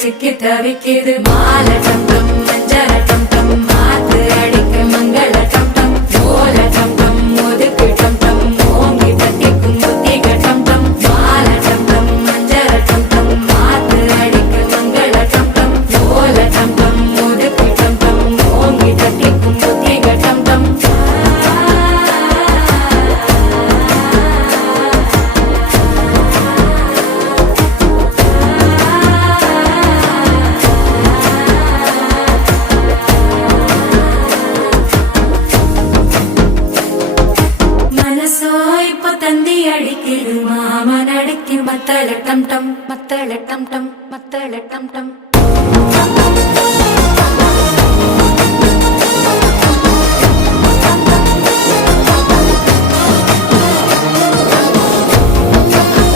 சிக்கி தவிக்குது மால டம் டம் மஞ்சள டம் டம் மாத்து அடிக்க மங்கள டம் டம் ஓல டம் டம் ஒதுக்கு டம் டம் ஓங்கி தட்டிக்கும் புத்திக டம் டம் மால டம் டம் மஞ்சள டம் டம் மாத்து அடிக்க மங்கள டம் டம் ஓல டம் டம் ஒதுக்கு டம் டம் ஓங்கி தட்டிக்கும் புத்திக டம் டம் தந்தி அடிக்குது மாமன் அடிக்கு மத்தள டம் டம் மத்தள டம் டம் மத்தள டம் டம்